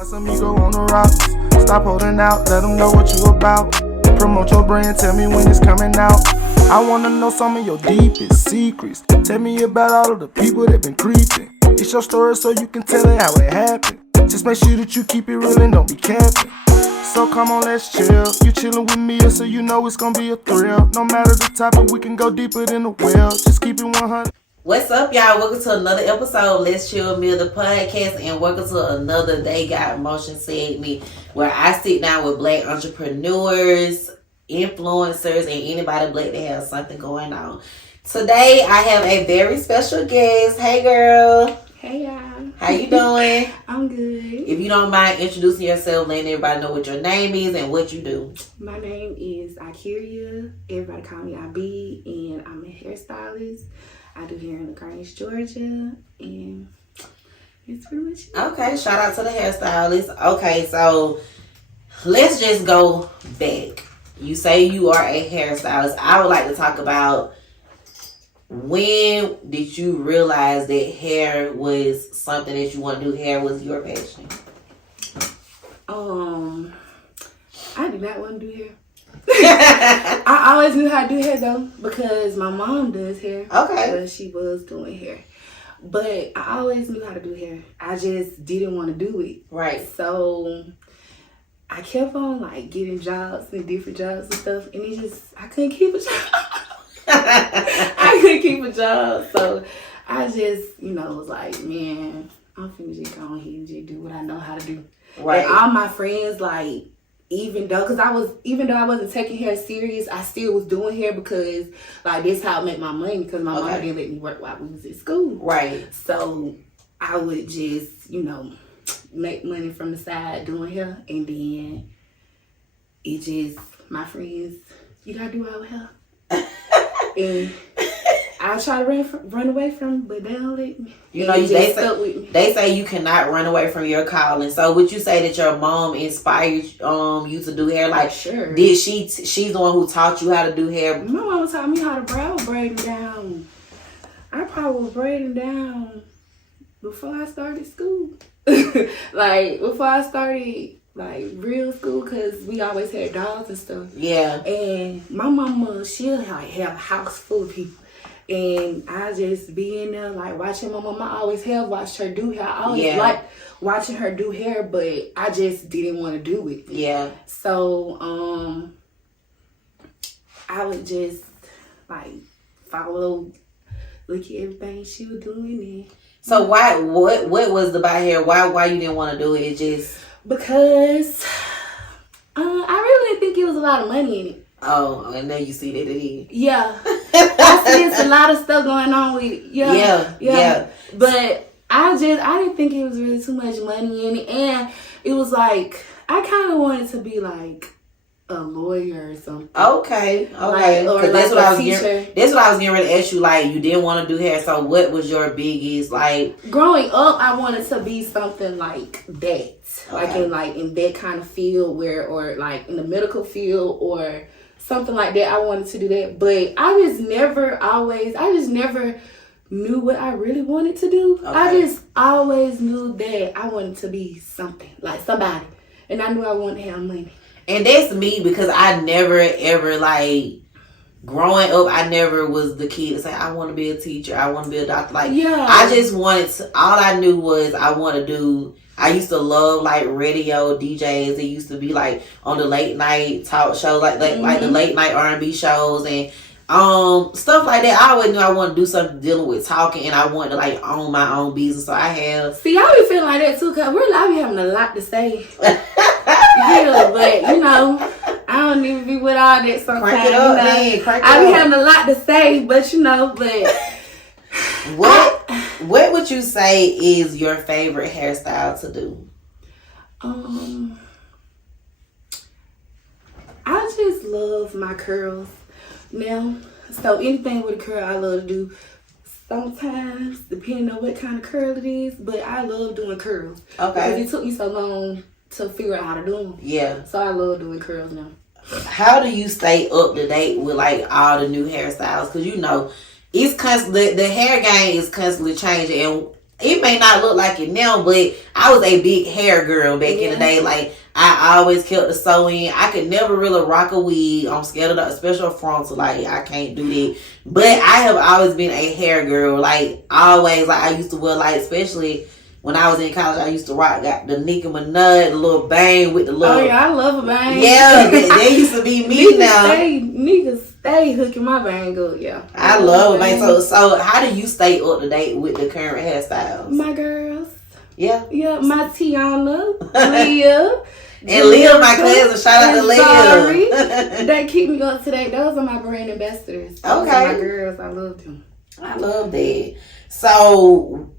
Casamigo on the rocks. Stop holding out, let them know what you about. Promote your brand, tell me when it's coming out. I wanna know some of your deepest secrets. Tell me about all of the people that been creeping. It's your story so you can tell it how it happened. Just make sure that you keep it real and don't be capping. So come on, let's chill. You chillin' with me, so you know it's gonna be a thrill. No matter the topic, we can go deeper than the well. Just keep it 100. What's up, y'all? Welcome to another episode of Let's Chill Meal, the podcast, and welcome to another They Got Emotion segment where I sit down with black entrepreneurs, influencers, and anybody black that has something going on. Today, I have a very special guest. Hey, girl. Hey, y'all. How you doing? I'm good. If you don't mind introducing yourself, letting everybody know what your name is and what you do. My name is Ikeria. Everybody call me IB, and I'm a hairstylist. I do hair in LaGrange, Georgia, and that's pretty much it. Okay, shout out to the hairstylist. Okay, so let's just go back. You say you are a hairstylist. I would like to talk about when did you realize that hair was something that you want to do? Hair was your passion. I did not want to do hair. I always knew how to do hair though, because my mom does hair. Okay. But she was doing hair. But I always knew how to do hair. I just didn't want to do it. Right. So I kept on like getting jobs and different jobs and stuff, and it just, I couldn't keep a job. I couldn't keep a job. So I just, was like, man, I'm finna just go ahead and just do what I know how to do. Right. And all my friends, like, even though I wasn't taking hair serious, I still was doing hair because, like, that's how I make my money, because my mom didn't let me work while we was at school. Right. So I would just, make money from the side doing hair, and then it just, my friends, you gotta do our hair. And I try to run away from it, but they don't let me. They say you cannot run away from your calling. So would you say that your mom inspired you to do hair? Like, sure. Did she's the one who taught you how to do hair? My mama taught me how to braid. I was braiding down. I probably was braiding down before I started school. Like, before I started real school, because we always had dogs and stuff. Yeah. And my mama, she'll have a house full of people. And I just be in there, watching my mama. I always have watched her do hair. I always liked watching her do hair, but I just didn't want to do it. Yeah. So, I would just, follow, look at everything she was doing. And so what was about hair? Why you didn't want to do it? It just... Because I really didn't think it was a lot of money in it. Oh, and now you see that it is. Yeah. I see it's a lot of stuff going on with it. Yeah. But I didn't think it was really too much money in it. And it was I kind of wanted to be a lawyer or something. Okay. Or that's what I was teacher. That's what I was getting ready to ask you. You didn't want to do hair. So what was your biggest Growing up, I wanted to be something like that. Okay. In that kind of field or in the medical field or something like that. I wanted to do that. But I just never knew what I really wanted to do. Okay. I just always knew that I wanted to be something, like somebody. And I knew I wanted to have money. And that's me, because I never ever growing up, I never was the kid to say I want to be a teacher, I want to be a doctor. I just wanted to, all I knew was I want to do. I used to love radio DJs. It used to be on the late night talk shows, like the late night R&B shows and stuff like that. I always knew I wanted to do something dealing with talking, and I wanted to own my own business. So I have. See, I be feeling like that too, cause I be having a lot to say. Yeah, but I don't even be with all that sometimes. Crank it up, man. Crank it up. I be having a lot to say, but What would you say is your favorite hairstyle to do? I just love my curls now. So anything with a curl, I love to do. Sometimes, depending on what kind of curl it is, but I love doing curls. Okay. Because it took me so long to figure out how to do them. Yeah. So I love doing curls now. How do you stay up to date with all the new hairstyles? Because it's constantly, the hair game is constantly changing, and it may not look like it now, but I was a big hair girl back in the day. Like, I always kept the sew in. I could never really rock a wig. I'm scared of that, especially a frontal. Like, I can't do that. But I have always been a hair girl. Like, always. Like, I used to wear, like, especially when I was in college, I used to rock the Nicki Minaj, the little bang with the little. Oh yeah, I love a bang. Yeah, they used to be me now. Niggas stay hooking my bang up. Yeah, I love a bang. So how do you stay up to date with the current hairstyles? My girls. Yeah. Yeah, my Tiana, Leah. And Leah, my cousin. Shout out to Leah. They keep me up to date. Those are my brand ambassadors. Those Okay. are my girls. I love them. I love that. So,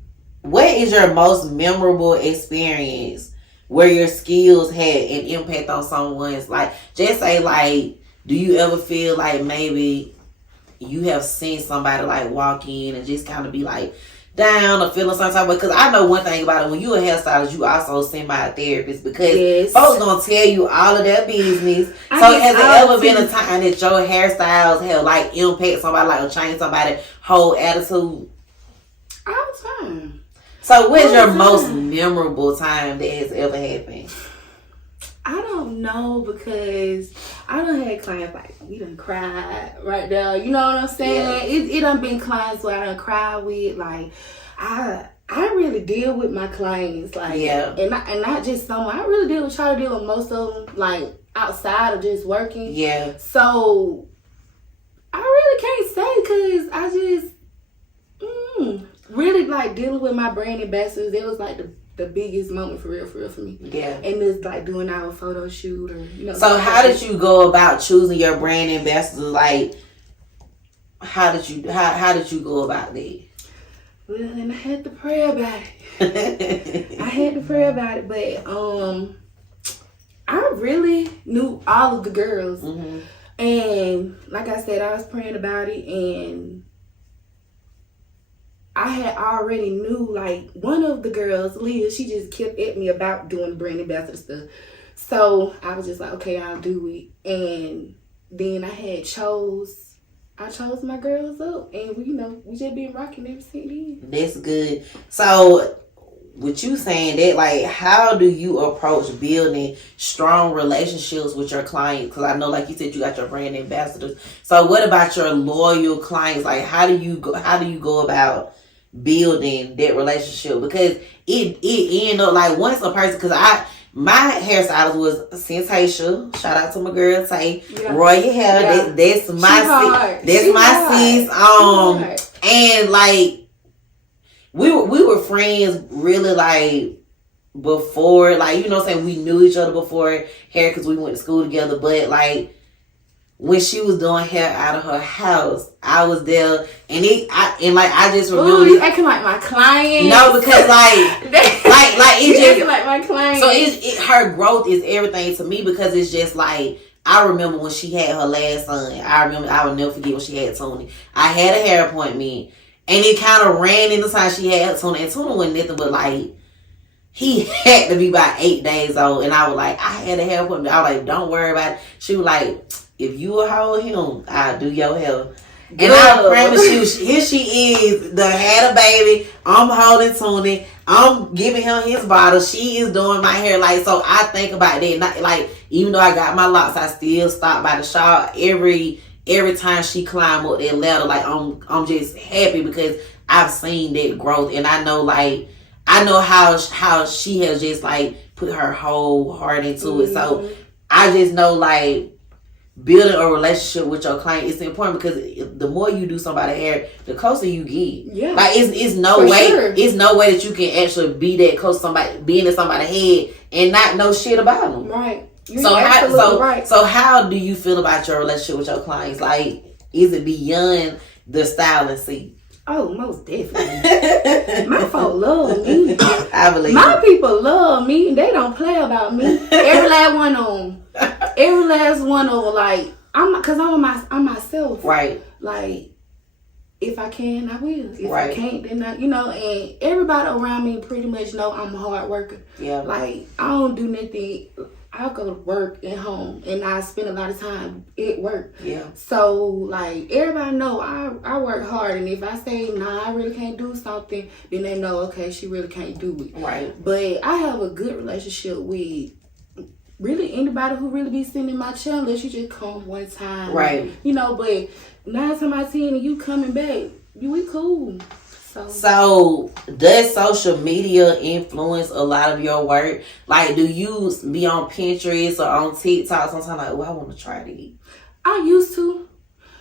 what is your most memorable experience where your skills had an impact on someone's, like, just say, like, do you ever feel like maybe you have seen somebody, like, walk in and just kind of be, like, down or feeling some type of way? Because I know one thing about it, when you a hairstylist, you also seen by a therapist, because folks gonna tell you all of their business. So has there ever been a time that your hairstyles have, like, impact somebody, like, or change somebody's whole attitude? All the time. So what's your most memorable time that has ever happened? I don't know, because I done had clients like, we done cried right there. You know what I'm saying? Yeah. It done been clients where I done cried with. Like, I really deal with my clients. Like, and not just someone. I really try to deal with most of them, like, outside of just working. Yeah. So I really can't say, because I just really, like, dealing with my brand ambassadors. It was like the biggest moment for real for me. Yeah. And it's like doing our photo shoot, or, you know. So how did you go about choosing your brand ambassador? Like, how did you go about that? Well, and I had to pray about it. But I really knew all of the girls. Mm-hmm. And like I said, I was praying about it, and I had already knew, like, one of the girls, Leah, she just kept at me about doing brand ambassador stuff. So I was just like, okay, I'll do it. And then I chose my girls up, and we just been rocking ever since then. That's good. So with you saying that, like, how do you approach building strong relationships with your clients? Because I know, like you said, you got your brand ambassadors. So what about your loyal clients? Like, how do you go about building that relationship? Because it ended up, like, once a person, because my hairstylist was Sensational. Shout out to my girl Tay. Yeah. Royal Hair. Yeah. That's my sis. And, like, we were friends really, like, before, like, you know what I'm saying, we knew each other before hair because we went to school together. But, like, when she was doing hair out of her house, I was there, and I just remember. You acting like my client. No, because like it's just acting like my client. So her growth is everything to me, because it's just like, I remember when she had her last son. I will never forget when she had Tony. I had a hair appointment, and it kind of ran in the time she had Tony, and Tony wasn't nothing but, like, he had to be about 8 days old, and I was like, I had a hair appointment. I was like, don't worry about it. She was like, if you will hold him, I'll do your hair. Good. And I promise you, here she is, had a baby. I'm holding Tony. I'm giving him his bottle. She is doing my hair. Like, so I think about that. Not, like, even though I got my locks, I still stop by the shop every time she climb up that ladder. Like, I'm just happy because I've seen that growth, and I know, like, how she has just, like, put her whole heart into it. So I just know, like, building a relationship with your client is important, because the more you do somebody's hair, the closer you get. Yeah. Like, it's no way. Sure. It's no way that you can actually be that close to somebody, being in somebody's head, and not know shit about them. Right. So how do you feel about your relationship with your clients? Like, is it beyond the styling seat? Oh, most definitely. My folk love me. I believe my people love me. They don't play about me. Every last one of them. Every last one of them. Like, I'm myself. Right. Like, if I can, I will. If I can't, then I, and everybody around me pretty much know I'm a hard worker. Yeah. Like, I don't do nothing I go to work at home and I spend a lot of time at work. Yeah. So like everybody know I work hard, and if I say nah, I really can't do something, then they know okay, she really can't do it. Right. But I have a good relationship with really anybody who really be sitting in my chair, unless you just come one time. Right. You know, but 9 times out of 10 you coming back, we cool. So does social media influence a lot of your work? Like, do you be on Pinterest or on TikTok sometimes like, oh, I want to try to? I used to.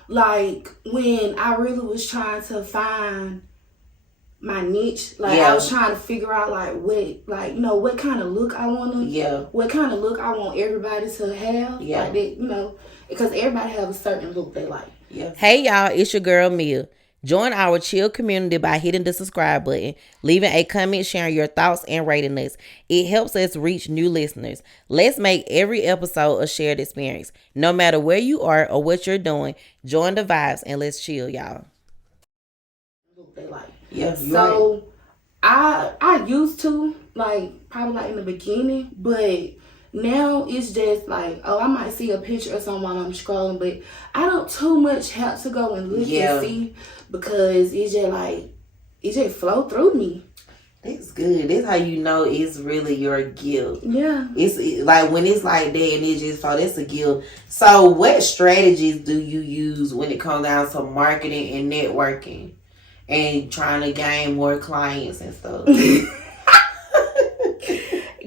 Like, when I really was trying to find my niche, like I was trying to figure out like what kind of look I want to, what kind of look I want everybody to have, like that, because everybody have a certain look they like. Yeah. Hey y'all, it's your girl Mia. Join our chill community by hitting the subscribe button, leaving a comment, sharing your thoughts, and rating us. It helps us reach new listeners. Let's make every episode a shared experience. No matter where you are or what you're doing, join the vibes and let's chill, y'all. They like. Yeah. So right. I used to probably in the beginning, but now it's just like, I might see a picture or something while I'm scrolling, but I don't too much have to go and look and see, because it's just it just flow through me. That's good. That's how you know it's really your gift. Yeah. It's like when it's like that and it just flow, that's a gift. So what strategies do you use when it comes down to marketing and networking and trying to gain more clients and stuff?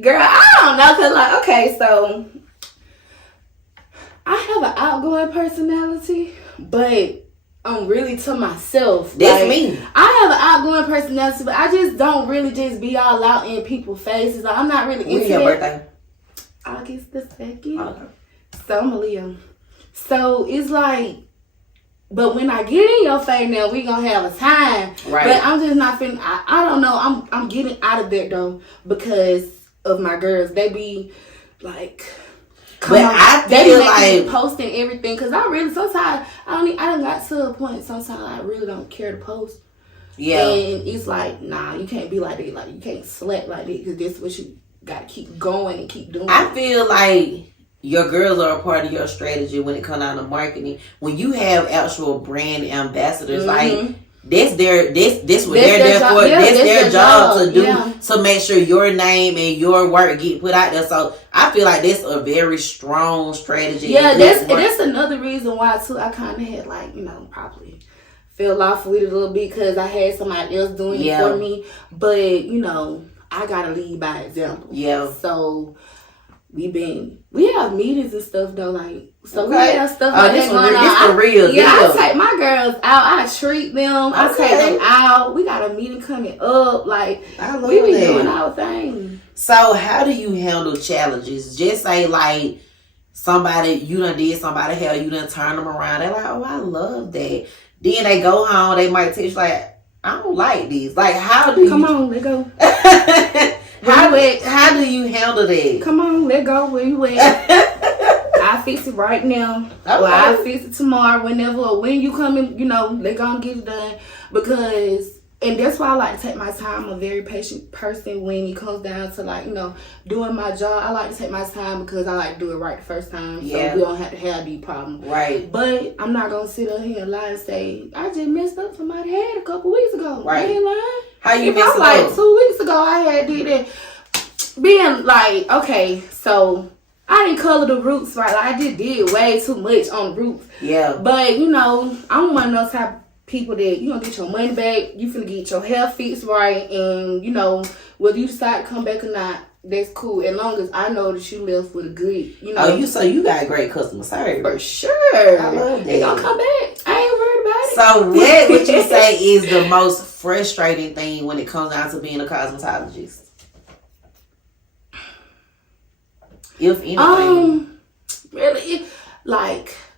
Girl, I don't know, cause okay, so I have an outgoing personality, but I'm really to myself. That's me. I have an outgoing personality, but I just don't really just be all out in people's faces. I'm not really into When's your birthday? August the 2nd. Okay. So I'm a Leo. So it's like, but when I get in your face now, we gonna have a time. Right. But I'm just not finna. I don't know. I'm getting out of that though, because of my girls. They be like, but I feel like posting everything, because I really sometimes I done got to a point sometimes I really don't care to post. Yeah. And it's like, nah, you can't be like that. Like, you can't slack like that, because that's what you gotta keep going and keep doing. I feel like your girls are a part of your strategy when it comes down to marketing. When you have actual brand ambassadors, like this what they're there for. Yeah, that's their job to do, yeah, to make sure your name and your work get put out there. So I feel like that's a very strong strategy. Yeah, that's another reason why too. I kind of had probably fell off with it a little bit, because I had somebody else doing it for me. But I gotta lead by example. Yeah. So we have meetings and stuff though, we have stuff like that going on. This for real. Yeah, I take my girls out. I treat them. I take them out. We got a meeting coming up. I love we be doing our thing. So how do you handle challenges? Just say somebody, you done did somebody hell, you done turn them around. They're like, oh, I love that. Then they go home. They might teach I don't like these. How do you? Come on, let go. How do you handle that? Come on, let go. Where you at? I fix it right now. Okay. Or I fix it tomorrow, whenever, or when you come in, let go and get it done. And that's why I like to take my time. I'm a very patient person when it comes down to doing my job. I like to take my time, because I like to do it right the first time. So we don't have to have these problems. Right. But I'm not going to sit up here and lie and say, I just messed up somebody's head a couple weeks ago. Right. I ain't lying. How you messed up? 2 weeks ago, I had did it. Being okay, so I didn't color the roots right. I just did way too much on the roots. Yeah. But, I'm one of those type of people that you gonna get your money back. You finna get your hair fixed right. And, whether you decide to come back or not, that's cool. As long as I know that you left with a good, So you got great customer service. For sure. I love that. They gonna come back. I ain't worried about it. So what would you say is the most frustrating thing when it comes down to being a cosmetologist? If anything. Really,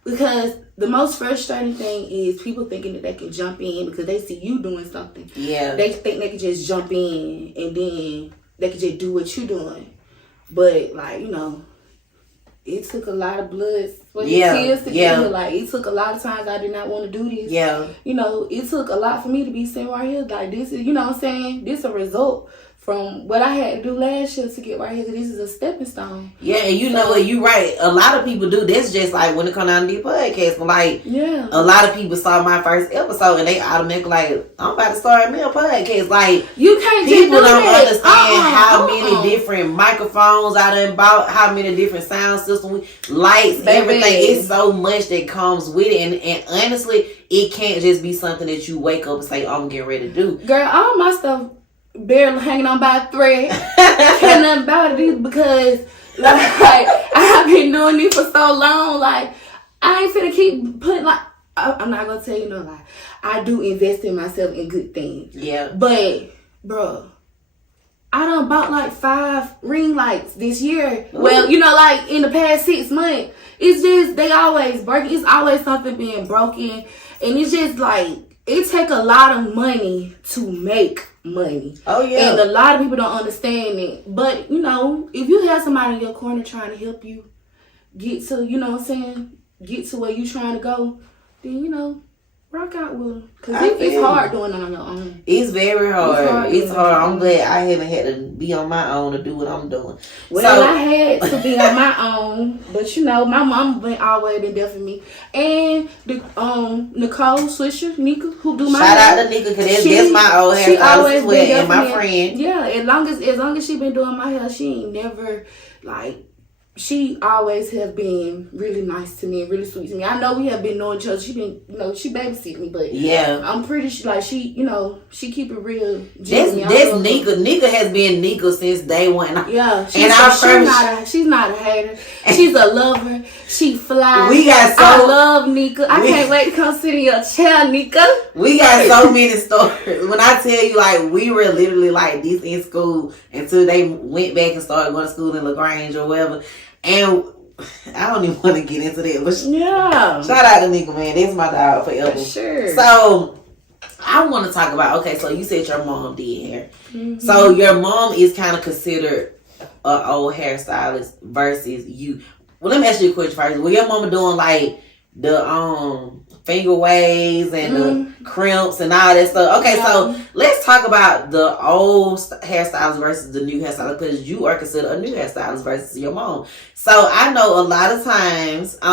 because the most frustrating thing is people thinking that they can jump in because they see you doing something. Yeah. They think they can just jump in and then they can just do what you're doing. But it took a lot of blood, sweat, and tears to get here. It took a lot of times I did not want to do this. Yeah. It took a lot for me to be sitting right here. This is, you know what I'm saying? This is a result from what I had to do last year to get right here. This is a stepping stone. Yeah, and you know what? You're right. A lot of people do. That's just like when it comes down to the podcast. Like, a lot of people saw my first episode and they automatically like, I'm about to start me a podcast. Like, you can't people just do don't that. understand how many different microphones I done bought, how many different sound systems, lights, everything. It's so much that comes with it. And honestly, it can't just be something that you wake up and say, I'm getting ready to do. Girl, all my stuff barely hanging on by a thread. Can't nothing about it because like I've been doing this for so long. Like I ain't finna keep putting like I'm not gonna tell you no lie. I do invest in myself in good things. Yeah. But bro, I done bought like 5 ring lights this year. Ooh. Well, you know, like in the past 6 months. It's just they always break. It's always something being broken, and it's just like it take a lot of money to make money. Oh yeah. And a lot of people don't understand it. But you know, if you have somebody in your corner trying to help you get to, you know what I'm saying, get to where you trying to go, then you know, rock out with them. Because it's hard doing it on your own. It's very hard. It's hard. I'm glad I haven't had to be on my own to do what I'm doing. Well, I had to be on my own. But you know, my mom always been there for me. And the Nicole Swisher, Nika, who do my shout hair. out to Nika, because that's my old hairstylist as well, and my friend. Yeah, as long as she been doing my hair, she ain't never like. She always has been really nice to me and really sweet to me. I know we have been knowing each other. She been, you know, she babysit me, but yeah, I'm pretty sure like she, you know, she keep it real. That's Nika. Nika has been Nika since day one. Yeah, she's not a hater. She's a lover. She flies. I love Nika. I can't wait to come sit in your chair, Nika. We got so many stories. When I tell you, like, we were literally like this in school until they went back and started going to school in LaGrange or whatever. And I don't even want to get into that, but yeah, shout out to Nika, man. That's my dog forever. For sure. So I want to talk about. Okay, so you said your mom did hair. Mm-hmm. So your mom is kind of considered an old hairstylist versus you. Well, let me ask you a question first. Were your mama doing like the finger waves and the crimps and all that stuff? Okay, so let's talk about the old hairstylist versus the new hairstylist, because you are considered a new hairstylist versus your mom. So I know a lot of times, a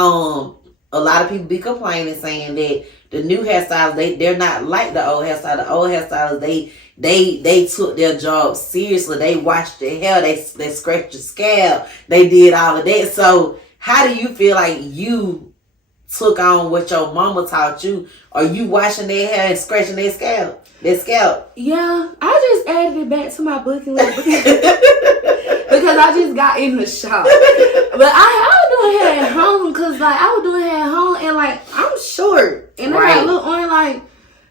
lot of people be complaining saying that the new hairstylists they're not like the old hairstylist. The old hairstylists they took their job seriously. They washed their hair. They scratched your scalp. They did all of that. So how do you feel like you took on what your mama taught you? Are you washing their hair and scratching their scalp? Yeah, I just added it back to my booking list because I just got in the shop. But I was doing hair at home because like I was doing hair at home and like I'm short and I got a little on like,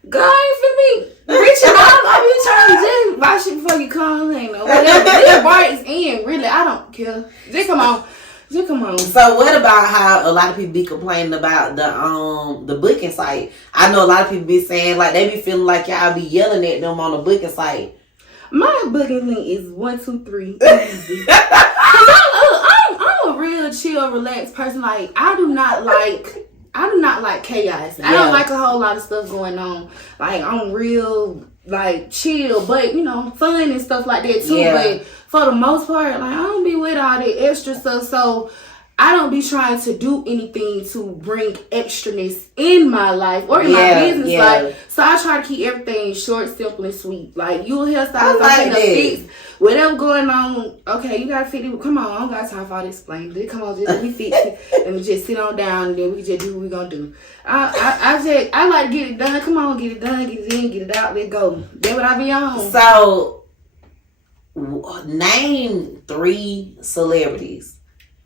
girl, ain't finna be reaching out. I be trying to just wash it before you come. Ain't no whatever. This breaks in. Really, I don't care. Just come on. So what about how a lot of people be complaining about the booking site? I know a lot of people be saying like they be feeling like y'all be yelling at them on the booking site. My booking link is 1, 2, 3 easy. I'm a real chill, relaxed person. Like I do not like chaos. Yeah. I don't like a whole lot of stuff going on. Like I'm real like chill, but you know, fun and stuff like that too. Yeah. But for the most part, like I don't be with all that extra stuff, so I don't be trying to do anything to bring extraness in my life or in my business life. So I try to keep everything short, simple, and sweet. Like you a hairstylist, I'm fix whatever going on. Okay, you gotta fix it. Come on, I don't got time for all this explaining. Come on, just let me fix it and we just sit on down and then we just do what we gonna do. I like to get it done. Come on, get it done, get it in, get it out, let go. That's what I be on. So name 3 celebrities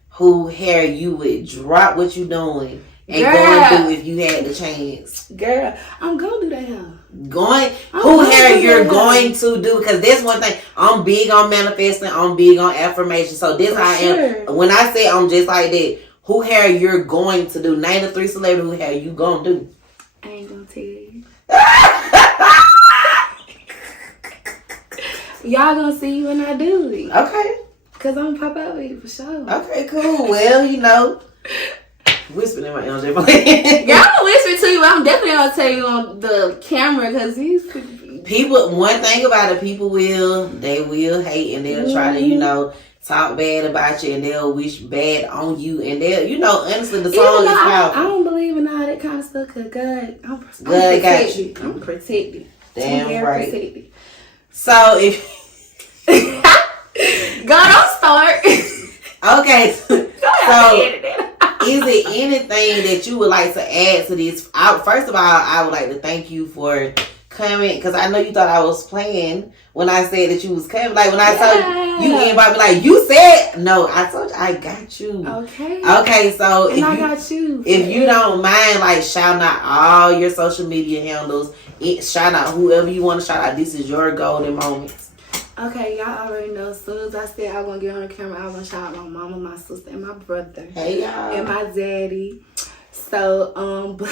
who hair you would drop what you doing and go and do if you had the chance. Girl, I'm gonna do that hair. Who hair you're going to do? Because that's one thing. I'm big on manifesting. I'm big on affirmation. So this I am. When I say I'm just like that, who hair you're going to do? Name the 3 celebrities who hair you gonna do. I ain't gonna tell you. Y'all gonna see when I do it. Okay. Cause I'm gonna pop out with it for sure. Okay, cool. Well, you know, whispering in my ear. Yeah, I'm gonna whisper to you. I'm definitely gonna tell you on the camera because these People, one thing about it, people will hate and they'll try to, you know, talk bad about you and they'll wish bad on you and they'll, you know, honestly, the song is powerful. I don't believe in all that kind of stuff because God got you. I'm protected. Damn right. Protected. So if God, don't start. Okay, so is there anything that you would like to add to this? First of all, I would like to thank you for coming because I know you thought I was playing when I said that you was coming. Like when I told you invite me, like you said, no, I told you I got you. Okay, so and I got you. If you don't mind, like shouting out all your social media handles, shout out whoever you want to shout out. This is your golden moment. Okay, y'all already know. As soon as I said I was gonna get on the camera, I was gonna shout out my mama, my sister, and my brother. Hey y'all. And my daddy. So, but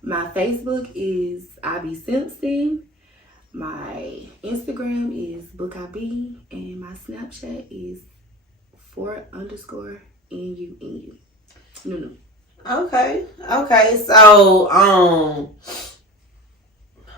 my Facebook is Simpson. My Instagram is BookIB, and my Snapchat is _NUNU. No. Okay. So,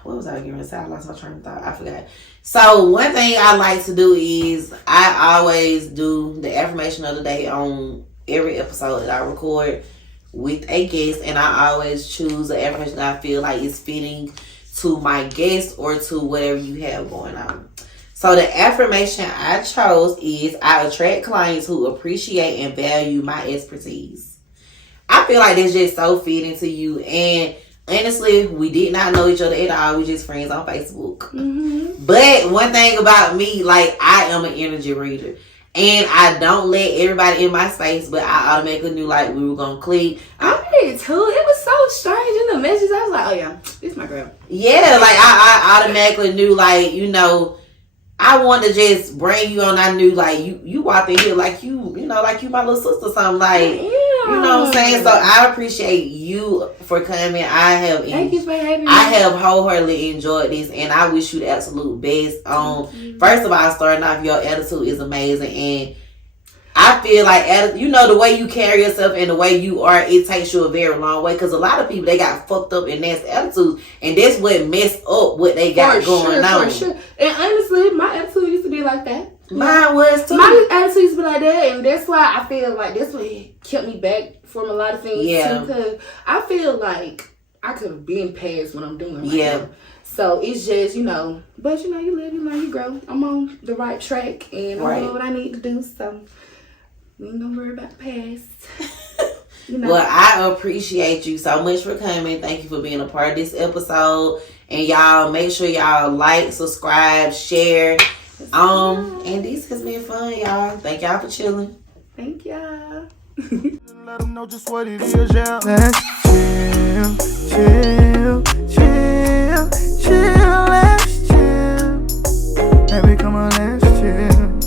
what was I giving? I lost my train of thought. I forgot. So one thing I like to do is I always do the affirmation of the day on every episode that I record with a guest, and I always choose an affirmation that I feel like is fitting to my guest or to whatever you have going on. So the affirmation I chose is I attract clients who appreciate and value my expertise. I feel like that's just so fitting to you, and honestly, we did not know each other at all. We just friends on Facebook. Mm-hmm. But one thing about me, like I am an energy reader. And I don't let everybody in my space, but I automatically knew like we were going to click. I did too. It was so strange in the messages. I was like, oh yeah, this is my girl. Yeah, like I automatically knew like, you know, I wanted to just bring you on. I knew like you walked in here like you know, like you my little sister or something. Like, you know what I'm saying? So I appreciate you for coming. Thank you for having me. I have wholeheartedly enjoyed this, and I wish you the absolute best. First of all, starting off, your attitude is amazing, and I feel like, you know, the way you carry yourself and the way you are, it takes you a very long way. Because a lot of people, they got fucked up in nasty attitudes, and that's what messed up what they got going on. For sure. And honestly, my attitude used to be like that. Mine was too. My attitude used to be like that, and that's why I feel like that's what kept me back from a lot of things too. Because I feel like I could have been past what I'm doing right now. So it's just, you know, but you know, you live, you learn, you grow. I'm on the right track, and I know what I need to do. So we ain't gonna worry about the past. You know? Well, I appreciate you so much for coming. Thank you for being a part of this episode. And y'all, make sure y'all like, subscribe, share. And this has been fun, y'all. Thank y'all for chilling. Thank y'all. Let them know just what it is, yeah. Let's chill. Let's chill. Baby, come on, let's chill.